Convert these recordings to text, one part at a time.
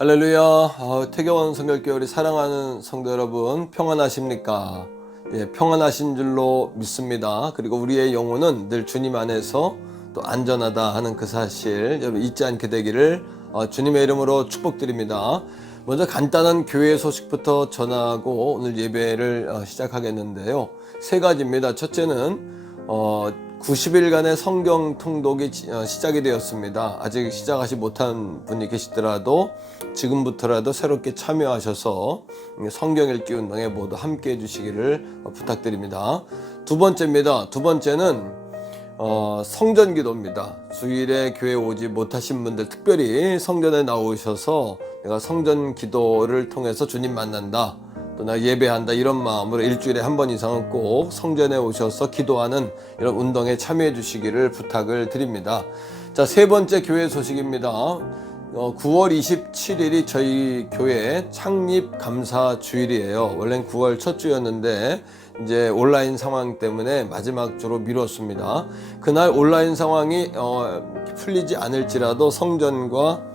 할렐루야. 태교원 성결교회 우리 사랑하는 성도 여러분, 평안하십니까? 예, 평안하신 줄로 믿습니다. 그리고 우리의 영혼은 늘 주님 안에서 또 안전하다 하는 그 사실 여러분 잊지 않게 되기를 주님의 이름으로 축복드립니다. 먼저 간단한 교회 소식부터 전하고 오늘 예배를 시작하겠는데요. 세 가지입니다. 첫째는 90일간의 성경 통독이 시작이 되었습니다. 아직 시작하지 못한 분이 계시더라도 지금부터라도 새롭게 참여하셔서 성경 읽기 운동에 모두 함께 해주시기를 부탁드립니다. 두 번째입니다. 두 번째는 성전 기도입니다. 주일에 교회 오지 못하신 분들 특별히 성전에 나오셔서 내가 성전 기도를 통해서 주님 만난다, 또 나 예배한다, 이런 마음으로 일주일에 한 번 이상은 꼭 성전에 오셔서 기도하는 이런 운동에 참여해 주시기를 부탁을 드립니다. 자, 세 번째 교회 소식입니다. 9월 27일이 저희 교회 창립 감사 주일이에요. 원래는 9월 첫 주였는데 이제 온라인 상황 때문에 마지막 주로 미뤘습니다. 그날 온라인 상황이 풀리지 않을지라도 성전과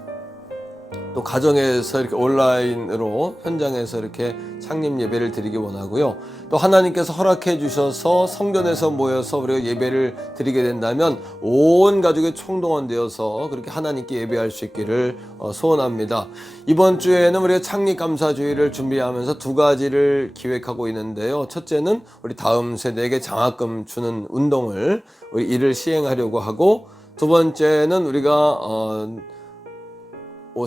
또 가정에서 이렇게 온라인으로 현장에서 이렇게 창립 예배를 드리기 원하고요. 또 하나님께서 허락해 주셔서 성전에서 모여서 우리가 예배를 드리게 된다면 온 가족이 총동원되어서 그렇게 하나님께 예배할 수 있기를 소원합니다. 이번 주에는 우리가 창립 감사주의를 준비하면서 두 가지를 기획하고 있는데요. 첫째는 우리 다음 세대에게 장학금 주는 운동을 우리 이를 시행하려고 하고, 두 번째는 우리가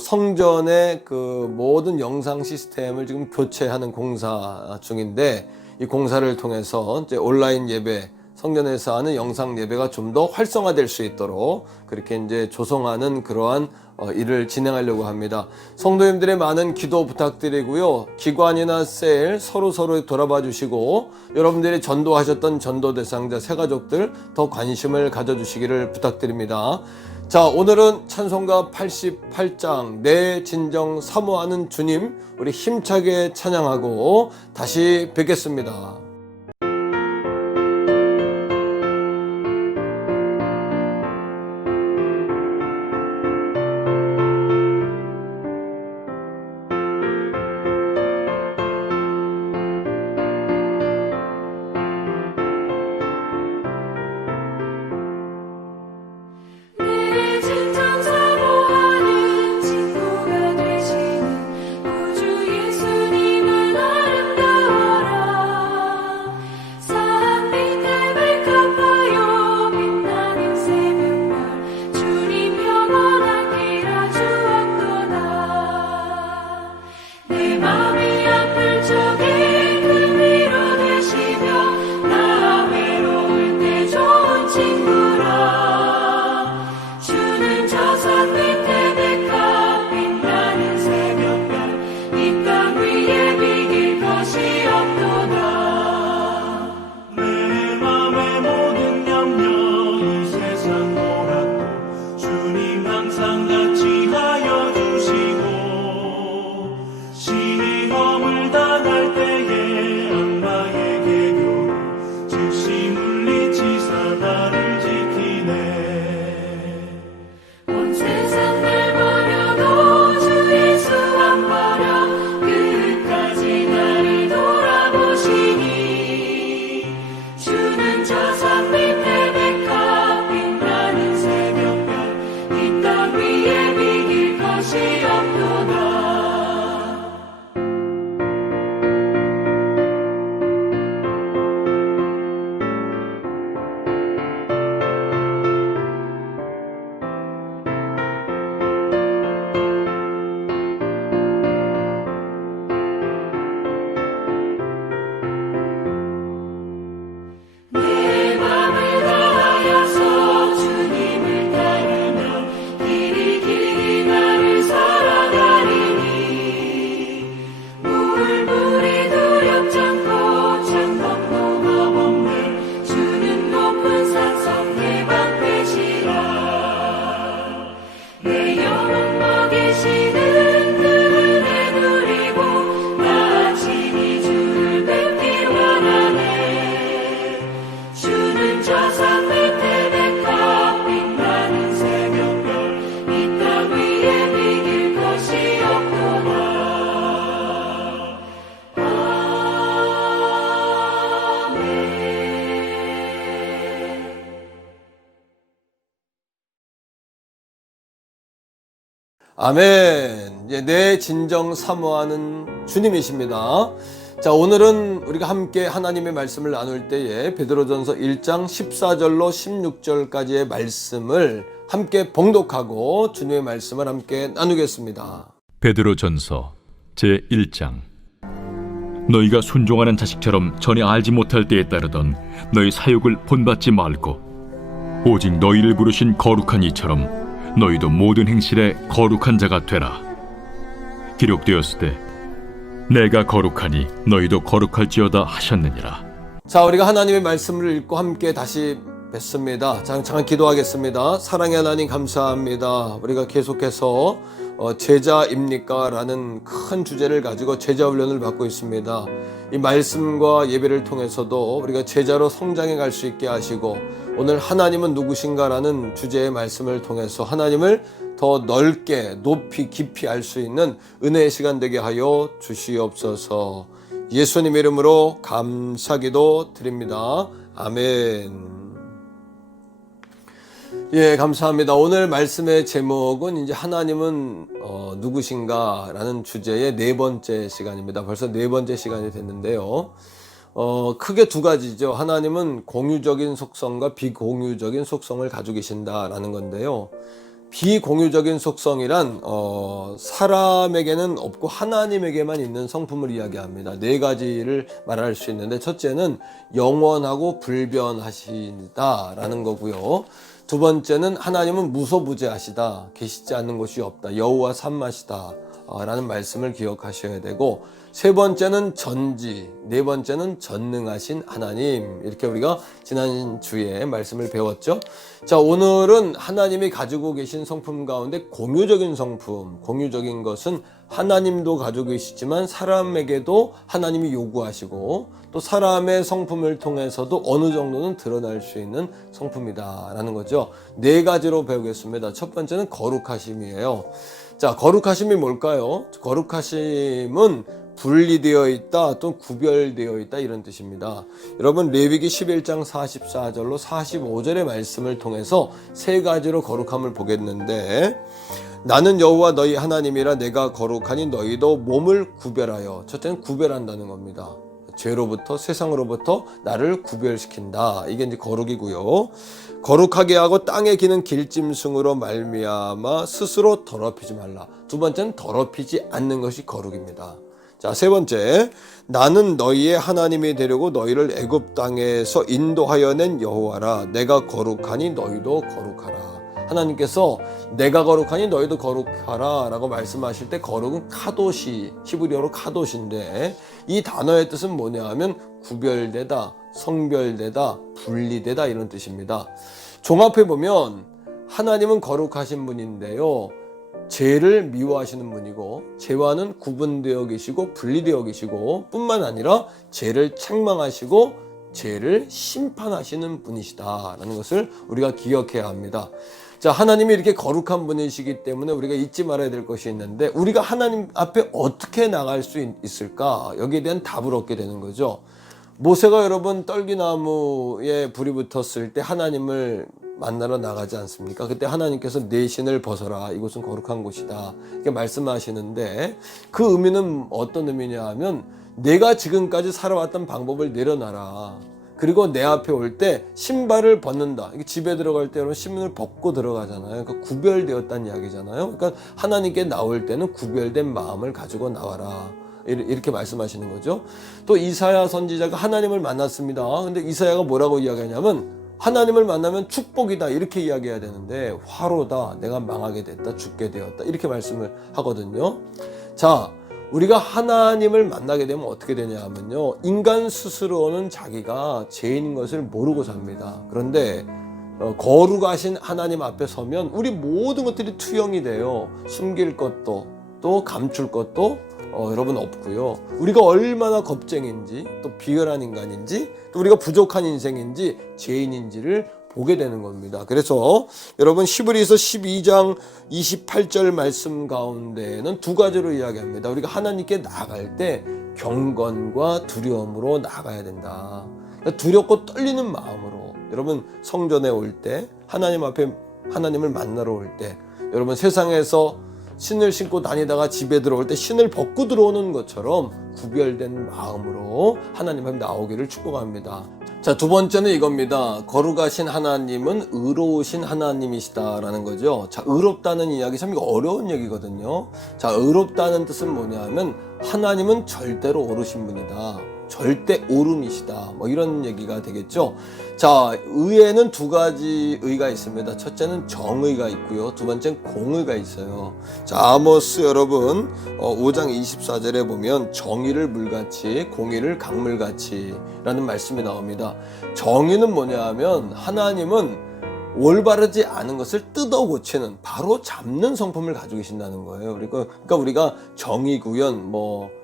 성전의 그 모든 영상 시스템을 지금 교체하는 공사 중인데, 이 공사를 통해서 이제 온라인 예배, 성전에서 하는 영상 예배가 좀 더 활성화될 수 있도록 그렇게 이제 조성하는 그러한 일을 진행하려고 합니다. 성도님들의 많은 기도 부탁드리고요. 기관이나 셀 서로 돌아봐 주시고, 여러분들이 전도하셨던 전도 대상자 새가족들 더 관심을 가져주시기를 부탁드립니다. 자, 오늘은 찬송가 88장 내 진정 사모하는 주님, 우리 힘차게 찬양하고 다시 뵙겠습니다. 내 진정 사모하는 친구가 되시는 우주 예수님은 아름다워라. 아멘. 내 진정 사모하는 주님이십니다. 자, 오늘은 우리가 함께 하나님의 말씀을 나눌 때에 베드로전서 1장 14절로 16절까지의 말씀을 함께 봉독하고 주님의 말씀을 함께 나누겠습니다. 베드로전서 제1장. 너희가 순종하는 자식처럼 전에 알지 못할 때에 따르던 너희 사욕을 본받지 말고 오직 너희를 부르신 거룩한 이처럼 너희도 모든 행실에 거룩한 자가 되라. 기록되었으되 내가 거룩하니 너희도 거룩할지어다 하셨느니라. 자, 우리가 하나님의 말씀을 읽고 함께 다시 뵙습니다. 잠깐 기도하겠습니다. 사랑의 하나님 감사합니다. 우리가 계속해서 제자입니까? 라는 큰 주제를 가지고 제자 훈련을 받고 있습니다. 이 말씀과 예배를 통해서도 우리가 제자로 성장해 갈 수 있게 하시고, 오늘 하나님은 누구신가? 라는 주제의 말씀을 통해서 하나님을 더 넓게 높이 깊이 알 수 있는 은혜의 시간 되게 하여 주시옵소서. 예수님 이름으로 감사기도 드립니다. 아멘. 예, 감사합니다. 오늘 말씀의 제목은 이제 하나님은 누구신가? 라는 주제의 네 번째 시간입니다. 벌써 네 번째 시간이 됐는데요. 크게 두 가지죠. 하나님은 공유적인 속성과 비공유적인 속성을 가지고 계신다라는 건데요. 비공유적인 속성이란 사람에게는 없고 하나님에게만 있는 성품을 이야기합니다. 네 가지를 말할 수 있는데, 첫째는 영원하고 불변하시다라는 거고요. 두 번째는 하나님은 무소부재하시다, 계시지 않는 곳이 없다, 여호와 삼마시다 라는 말씀을 기억하셔야 되고, 세 번째는 전지, 네 번째는 전능하신 하나님, 이렇게 우리가 지난 주에 말씀을 배웠죠. 자, 오늘은 하나님이 가지고 계신 성품 가운데 공유적인 성품, 공유적인 것은 하나님도 가지고 계시지만 사람에게도 하나님이 요구하시고, 또 사람의 성품을 통해서도 어느 정도는 드러날 수 있는 성품이다 라는 거죠. 네 가지로 배우겠습니다. 첫 번째는 거룩하심이에요. 자, 거룩하심이 뭘까요? 거룩하심은 분리되어 있다, 또 구별되어 있다, 이런 뜻입니다. 여러분, 레위기 11장 44절로 45절의 말씀을 통해서 세 가지로 거룩함을 보겠는데, 나는 여호와 너희 하나님이라 내가 거룩하니 너희도 몸을 구별하여. 첫째는 구별한다는 겁니다. 죄로부터, 세상으로부터 나를 구별시킨다. 이게 이제 거룩이고요. 거룩하게 하고 땅에 기는 길짐승으로 말미암아 스스로 더럽히지 말라. 두 번째는 더럽히지 않는 것이 거룩입니다. 자, 세 번째, 나는 너희의 하나님이 되려고 너희를 애굽 땅에서 인도하여 낸 여호와라. 내가 거룩하니 너희도 거룩하라. 하나님께서 내가 거룩하니 너희도 거룩하라 라고 말씀하실 때, 거룩은 카도시, 히브리어로 카도시인데, 이 단어의 뜻은 뭐냐 하면 구별되다, 성별되다, 분리되다, 이런 뜻입니다. 종합해 보면 하나님은 거룩하신 분인데요, 죄를 미워하시는 분이고, 죄와는 구분되어 계시고 분리되어 계시고, 뿐만 아니라 죄를 책망하시고 죄를 심판하시는 분이시다라는 것을 우리가 기억해야 합니다. 자, 하나님이 이렇게 거룩한 분이시기 때문에 우리가 잊지 말아야 될 것이 있는데, 우리가 하나님 앞에 어떻게 나갈 수 있을까? 여기에 대한 답을 얻게 되는 거죠. 모세가 여러분 떨기나무에 불이 붙었을 때 하나님을 만나러 나가지 않습니까? 그때 하나님께서 내 신을 벗어라, 이곳은 거룩한 곳이다, 이렇게 말씀하시는데, 그 의미는 어떤 의미냐 하면, 내가 지금까지 살아왔던 방법을 내려놔라. 그리고 내 앞에 올 때 신발을 벗는다. 집에 들어갈 때 여러분 신문을 벗고 들어가잖아요. 그러니까 구별되었다는 이야기잖아요. 그러니까 하나님께 나올 때는 구별된 마음을 가지고 나와라, 이렇게 말씀하시는 거죠. 또 이사야 선지자가 하나님을 만났습니다. 근데 이사야가 뭐라고 이야기하냐면, 하나님을 만나면 축복이다, 이렇게 이야기해야 되는데, 화로다, 내가 망하게 됐다, 죽게 되었다, 이렇게 말씀을 하거든요. 자, 우리가 하나님을 만나게 되면 어떻게 되냐 하면요, 인간 스스로는 자기가 죄인인 것을 모르고 삽니다. 그런데 거룩하신 하나님 앞에 서면 우리 모든 것들이 투영이 돼요. 숨길 것도 또 감출 것도 여러분 없고요. 우리가 얼마나 겁쟁인지, 또 비열한 인간인지, 또 우리가 부족한 인생인지, 죄인인지를 보게 되는 겁니다. 그래서 여러분, 히브리서 12장 28절 말씀 가운데는 두 가지로 이야기합니다. 우리가 하나님께 나아갈 때 경건과 두려움으로 나아가야 된다. 그러니까 두렵고 떨리는 마음으로, 여러분 성전에 올 때, 하나님 앞에 하나님을 만나러 올 때, 여러분 세상에서 신을 신고 다니다가 집에 들어올 때 신을 벗고 들어오는 것처럼 구별된 마음으로 하나님 앞에 나오기를 축복합니다. 자, 두 번째는 이겁니다. 거룩하신 하나님은 의로우신 하나님이시다라는 거죠. 자, 의롭다는 이야기 참 어려운 얘기거든요. 자, 의롭다는 뜻은 뭐냐면 하나님은 절대로 옳으신 분이다. 절대 옳음이시다. 뭐 이런 얘기가 되겠죠. 자, 의에는 두 가지 의가 있습니다. 첫째는 정의가 있고요. 두 번째는 공의가 있어요. 자, 아모스 여러분 5장 24절에 보면 정의를 물같이 공의를 강물같이 라는 말씀이 나옵니다. 정의는 뭐냐 하면 하나님은 올바르지 않은 것을 뜯어 고치는, 바로 잡는 성품을 가지고 계신다는 거예요. 그러니까 우리가 정의 구현,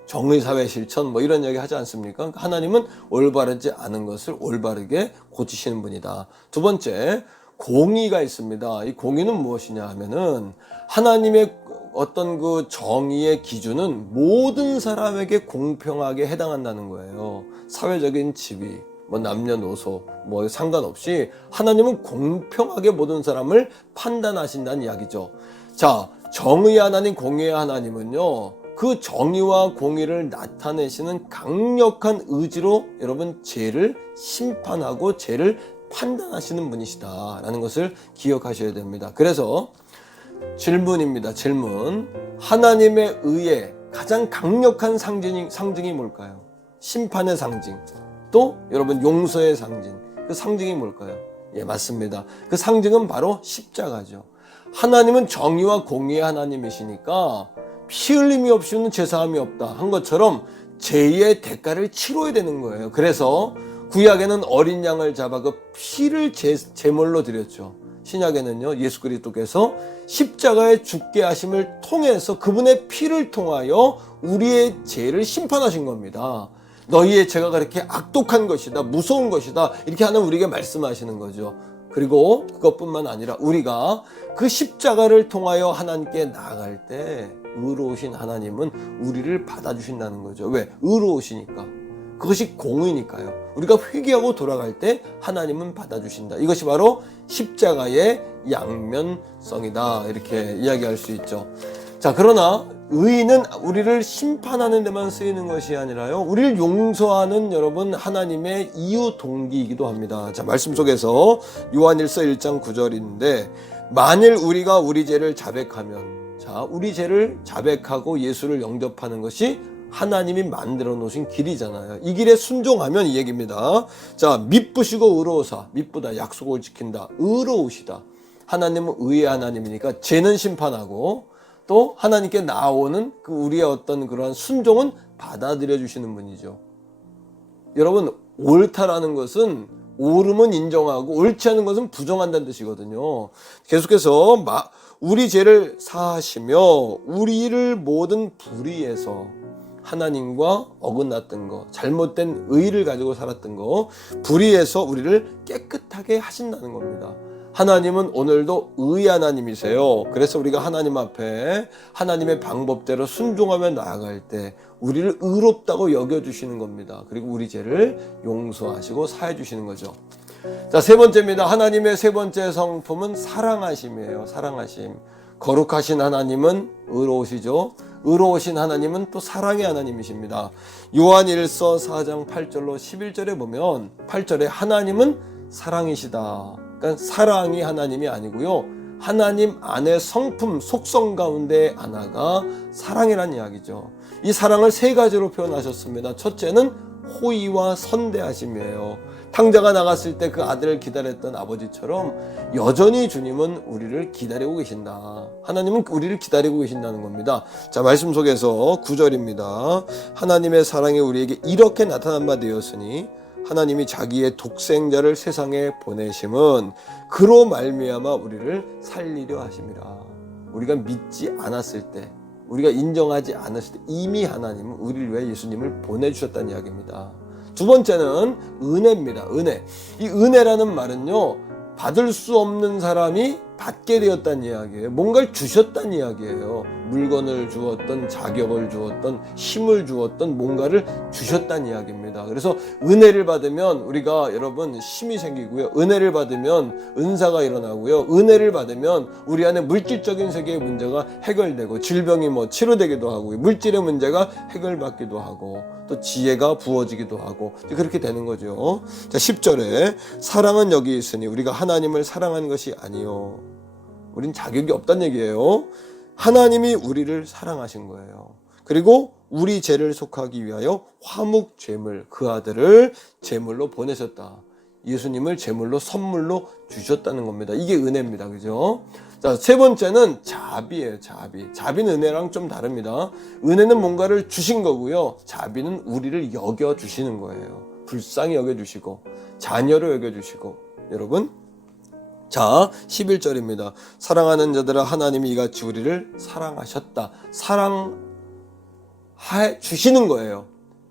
정의사회 실천 이런 얘기 하지 않습니까? 그러니까 하나님은 올바르지 않은 것을 올바르게 고치시는 분이다. 두 번째, 공의가 있습니다. 이 공의는 무엇이냐 하면은 하나님의 어떤 그 정의의 기준은 모든 사람에게 공평하게 해당한다는 거예요. 사회적인 지위, 남녀노소 상관없이 하나님은 공평하게 모든 사람을 판단하신다는 이야기죠. 자, 정의 하나님, 공의의 하나님은요, 그 정의와 공의를 나타내시는 강력한 의지로 여러분 죄를 심판하고 죄를 판단하시는 분이시다라는 것을 기억하셔야 됩니다. 그래서 질문입니다. 질문. 하나님의 의의 가장 강력한 상징이 뭘까요? 심판의 상징. 또 여러분 용서의 상징. 그 상징이 뭘까요? 예, 맞습니다. 그 상징은 바로 십자가죠. 하나님은 정의와 공의의 하나님이시니까 피 흘림이 없이는 죄사함이 없다 한 것처럼 죄의 대가를 치러야 되는 거예요. 그래서 구약에는 어린 양을 잡아 그 피를 제물로 드렸죠. 신약에는요, 예수 그리스도께서 십자가에 죽게 하심을 통해서 그분의 피를 통하여 우리의 죄를 심판하신 겁니다. 너희의 죄가 그렇게 악독한 것이다, 무서운 것이다, 이렇게 하는 우리에게 말씀하시는 거죠. 그리고 그것뿐만 아니라 우리가 그 십자가를 통하여 하나님께 나아갈 때 의로우신 하나님은 우리를 받아주신다는 거죠. 왜? 의로우시니까. 그것이 공의니까요. 우리가 회개하고 돌아갈 때 하나님은 받아주신다. 이것이 바로 십자가의 양면성이다. 이렇게 이야기할 수 있죠. 자, 그러나 의는 우리를 심판하는 데만 쓰이는 것이 아니라요, 우리를 용서하는 여러분 하나님의 이유 동기이기도 합니다. 자, 말씀 속에서 요한일서 1장 9절인데 만일 우리가 우리 죄를 자백하면, 자, 우리 죄를 자백하고 예수를 영접하는 것이 하나님이 만들어 놓으신 길이잖아요. 이 길에 순종하면 이 얘기입니다. 자, 미쁘시고 의로우사, 미쁘다, 약속을 지킨다, 의로우시다. 하나님은 의의 하나님이니까 죄는 심판하고 또 하나님께 나오는 그 우리의 어떤 그러한 순종은 받아들여 주시는 분이죠. 여러분, 옳다라는 것은 옳음은 인정하고 옳지 않은 것은 부정한다는 뜻이거든요. 계속해서 우리 죄를 사하시며 우리를 모든 불의에서, 하나님과 어긋났던 거, 잘못된 의를 가지고 살았던 거, 불의에서 우리를 깨끗하게 하신다는 겁니다. 하나님은 오늘도 의의 하나님이세요. 그래서 우리가 하나님 앞에 하나님의 방법대로 순종하며 나아갈 때 우리를 의롭다고 여겨주시는 겁니다. 그리고 우리 죄를 용서하시고 사해 주시는 거죠. 자, 세 번째입니다. 하나님의 세 번째 성품은 사랑하심이에요. 사랑하심. 거룩하신 하나님은 의로우시죠. 의로우신 하나님은 또 사랑의 하나님이십니다. 요한일서 4장 8절로 11절에 보면 8절에 하나님은 사랑이시다. 그러니까 사랑이 하나님이 아니고요, 하나님 안의 성품, 속성 가운데 하나가 사랑이라는 이야기죠. 이 사랑을 세 가지로 표현하셨습니다. 첫째는 호의와 선대하심이에요. 탕자가 나갔을 때 그 아들을 기다렸던 아버지처럼 여전히 주님은 우리를 기다리고 계신다. 하나님은 우리를 기다리고 계신다는 겁니다. 자, 말씀 속에서 9절입니다. 하나님의 사랑이 우리에게 이렇게 나타난 바 되었으니 하나님이 자기의 독생자를 세상에 보내심은 그로 말미암아 우리를 살리려 하심이라. 우리가 믿지 않았을 때, 우리가 인정하지 않았을 때 이미 하나님은 우리를 위해 예수님을 보내주셨다는 이야기입니다. 두 번째는 은혜입니다. 은혜. 이 은혜라는 말은요, 받을 수 없는 사람이 받게 되었다는 이야기예요. 뭔가를 주셨다는 이야기예요. 물건을 주었던, 자격을 주었던, 힘을 주었던, 뭔가를 주셨다는 이야기입니다. 그래서 은혜를 받으면 우리가 여러분 힘이 생기고요. 은혜를 받으면 은사가 일어나고요. 은혜를 받으면 우리 안에 물질적인 세계의 문제가 해결되고, 질병이 치료되기도 하고요. 물질의 문제가 해결받기도 하고, 또 지혜가 부어지기도 하고, 그렇게 되는 거죠. 자, 10절에 사랑은 여기 있으니 우리가 하나님을 사랑하는 것이 아니요. 우린 자격이 없다는 얘기예요. 하나님이 우리를 사랑하신 거예요. 그리고 우리 죄를 속하기 위하여 화목 제물, 그 아들을 제물로 보내셨다. 예수님을 제물로 선물로 주셨다는 겁니다. 이게 은혜입니다. 그죠? 자, 세 번째는 자비예요. 자비는 은혜랑 좀 다릅니다. 은혜는 뭔가를 주신 거고요. 자비는 우리를 여겨 주시는 거예요. 불쌍히 여겨 주시고, 자녀로 여겨 주시고. 여러분, 자, 11절입니다. 사랑하는 자들아, 하나님이 이같이 우리를 사랑하셨다. 사랑해 주시는 거예요.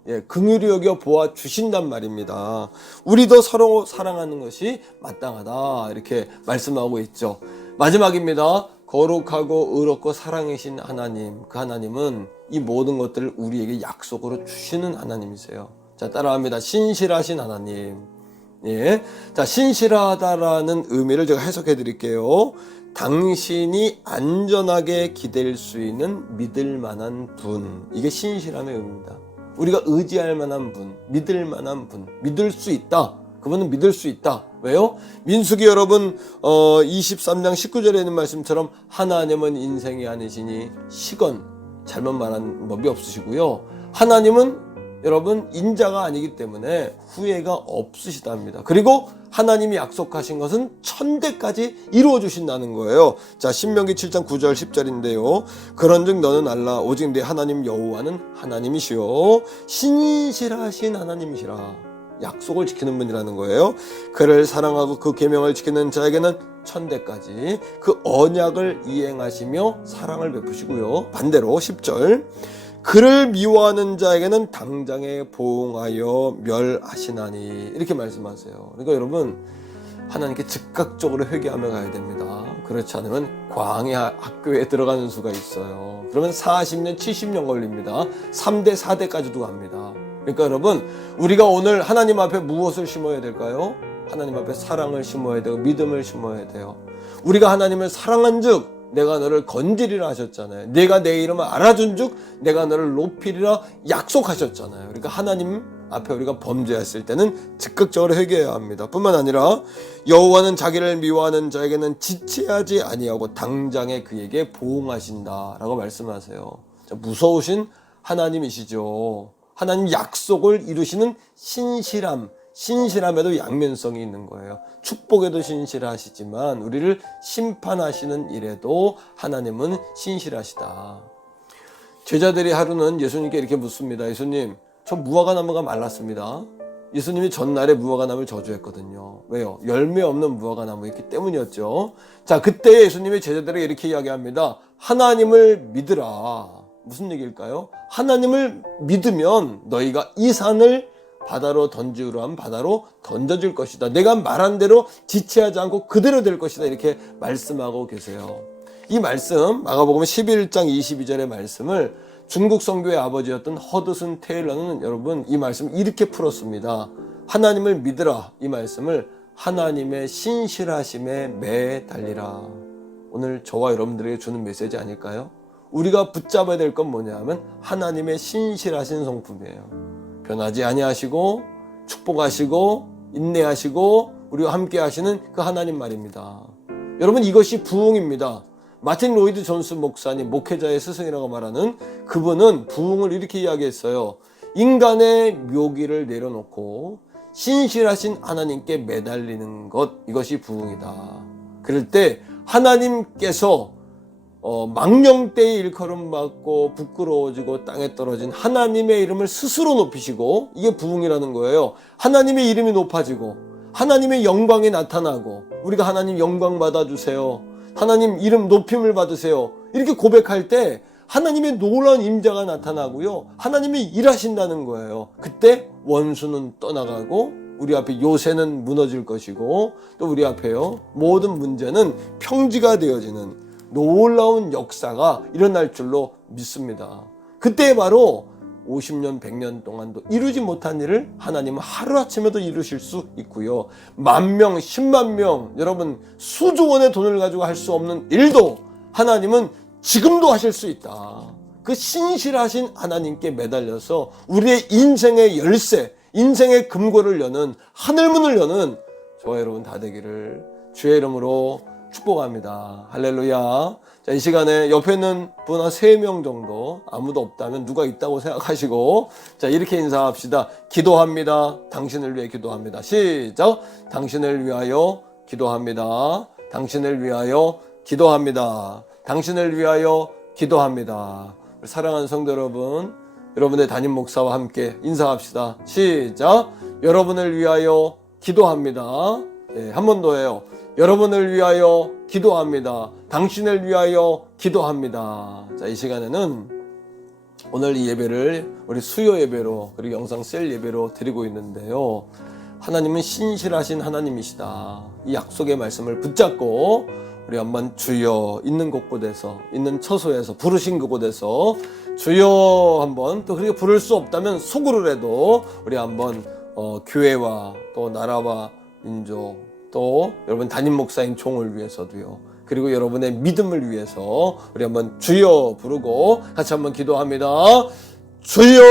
예, 긍휼히 여겨 보아 주신단 말입니다. 우리도 서로 사랑하는 것이 마땅하다. 이렇게 말씀하고 있죠. 마지막입니다. 거룩하고 의롭고 사랑이신 하나님. 그 하나님은 이 모든 것들을 우리에게 약속으로 주시는 하나님이세요. 자, 따라합니다. 신실하신 하나님. 예. 자, 신실하다라는 의미를 제가 해석해 드릴게요. 당신이 안전하게 기댈 수 있는 믿을 만한 분. 이게 신실함의 의미입니다. 우리가 의지할 만한 분, 믿을 만한 분, 믿을 수 있다. 그분은 믿을 수 있다. 왜요? 민수기 여러분 23장 19절에 있는 말씀처럼 하나님은 인생이 아니시니 시건, 잘못 말한 법이 없으시고요. 하나님은 여러분 인자가 아니기 때문에 후회가 없으시답니다. 그리고 하나님이 약속하신 것은 천대까지 이루어 주신다는 거예요. 자, 신명기 7장 9절 10절인데요. 그런즉 너는 알라 오직 네 하나님 여호와는 하나님이시요 신실하신 하나님이시라. 약속을 지키는 분이라는 거예요. 그를 사랑하고 그 계명을 지키는 자에게는 천대까지 그 언약을 이행하시며 사랑을 베푸시고요. 반대로 10절 그를 미워하는 자에게는 당장에 보응하여 멸하시나니 이렇게 말씀하세요. 그러니까 여러분 하나님께 즉각적으로 회개하며 가야 됩니다. 그렇지 않으면 광야 학교에 들어가는 수가 있어요. 그러면 40년 70년 걸립니다. 3대 4대까지도 갑니다. 그러니까 여러분 우리가 오늘 하나님 앞에 무엇을 심어야 될까요? 하나님 앞에 사랑을 심어야 되고 믿음을 심어야 돼요. 우리가 하나님을 사랑한 즉 내가 너를 건지리라 하셨잖아요. 내가 내 이름을 알아준 즉 내가 너를 높이리라 약속하셨잖아요. 그러니까 하나님 앞에 우리가 범죄했을 때는 즉각적으로 회개해야 합니다. 뿐만 아니라 여호와는 자기를 미워하는 자에게는 지체하지 아니하고 당장에 그에게 보응하신다라고 말씀하세요. 무서우신 하나님이시죠. 하나님 약속을 이루시는 신실함에도 양면성이 있는 거예요. 축복에도 신실하시지만 우리를 심판하시는 일에도 하나님은 신실하시다. 제자들이 하루는 예수님께 이렇게 묻습니다. 예수님, 저 무화과나무가 말랐습니다. 예수님이 전날에 무화과나무를 저주했거든요. 왜요? 열매 없는 무화과나무였기 때문이었죠. 자, 그때 예수님이 제자들에게 이렇게 이야기합니다. 하나님을 믿으라. 무슨 얘기일까요? 하나님을 믿으면 너희가 이 산을 바다로 던지우라 하면 바다로 던져질 것이다. 내가 말한 대로 지체하지 않고 그대로 될 것이다. 이렇게 말씀하고 계세요. 이 말씀 마가복음 11장 22절의 말씀을 중국 선교의 아버지였던 허드슨 테일러는 여러분 이 말씀 이렇게 풀었습니다. 하나님을 믿으라. 이 말씀을 하나님의 신실하심에 매달리라. 오늘 저와 여러분들에게 주는 메시지 아닐까요? 우리가 붙잡아야 될 건 뭐냐 하면 하나님의 신실하신 성품이에요. 변하지 아니하시고 축복하시고 인내하시고 우리와 함께 하시는 그 하나님 말입니다. 여러분 이것이 부흥입니다. 마틴 로이드 존스 목사님 목회자의 스승이라고 말하는 그분은 부흥을 이렇게 이야기했어요. 인간의 묘기를 내려놓고 신실하신 하나님께 매달리는 것 이것이 부흥이다. 그럴 때 하나님께서 망령되이 일컬음받고 부끄러워지고 땅에 떨어진 하나님의 이름을 스스로 높이시고 이게 부흥이라는 거예요. 하나님의 이름이 높아지고 하나님의 영광이 나타나고 우리가 하나님 영광 받아주세요. 하나님 이름 높임을 받으세요. 이렇게 고백할 때 하나님의 놀라운 임재가 나타나고요. 하나님이 일하신다는 거예요. 그때 원수는 떠나가고 우리 앞에 요새는 무너질 것이고 또 우리 앞에요 모든 문제는 평지가 되어지는 놀라운 역사가 일어날 줄로 믿습니다. 그때 바로 50년, 100년 동안도 이루지 못한 일을 하나님은 하루아침에도 이루실 수 있고요. 10,000명, 10만 명, 여러분 수조 원의 돈을 가지고 할 수 없는 일도 하나님은 지금도 하실 수 있다. 그 신실하신 하나님께 매달려서 우리의 인생의 열쇠, 인생의 금고를 여는 하늘문을 여는 저와 여러분 다 되기를 주의 이름으로 축복합니다. 할렐루야. 자, 이 시간에 옆에 있는 분 한 3명 정도 아무도 없다면 누가 있다고 생각하시고 자, 이렇게 인사합시다. 기도합니다. 당신을 위해 기도합니다. 시작. 당신을 위하여 기도합니다. 당신을 위하여 기도합니다. 당신을 위하여 기도합니다. 사랑하는 성도 여러분, 여러분의 담임 목사와 함께 인사합시다. 시작. 여러분을 위하여 기도합니다. 한 번 더 해요. 여러분을 위하여 기도합니다. 당신을 위하여 기도합니다. 자, 이 시간에는 오늘 이 예배를 우리 수요 예배로 그리고 영상 셀 예배로 드리고 있는데요. 하나님은 신실하신 하나님이시다. 이 약속의 말씀을 붙잡고 우리 한번 주여 있는 곳곳에서 있는 처소에서 부르신 그곳에서 주여 한번 또 그렇게 부를 수 없다면 속으로라도 우리 한번 교회와 또 나라와 민족 또 여러분 담임 목사인 종을 위해서도요. 그리고 여러분의 믿음을 위해서 우리 한번 주여 부르고 같이 한번 기도합니다. 주여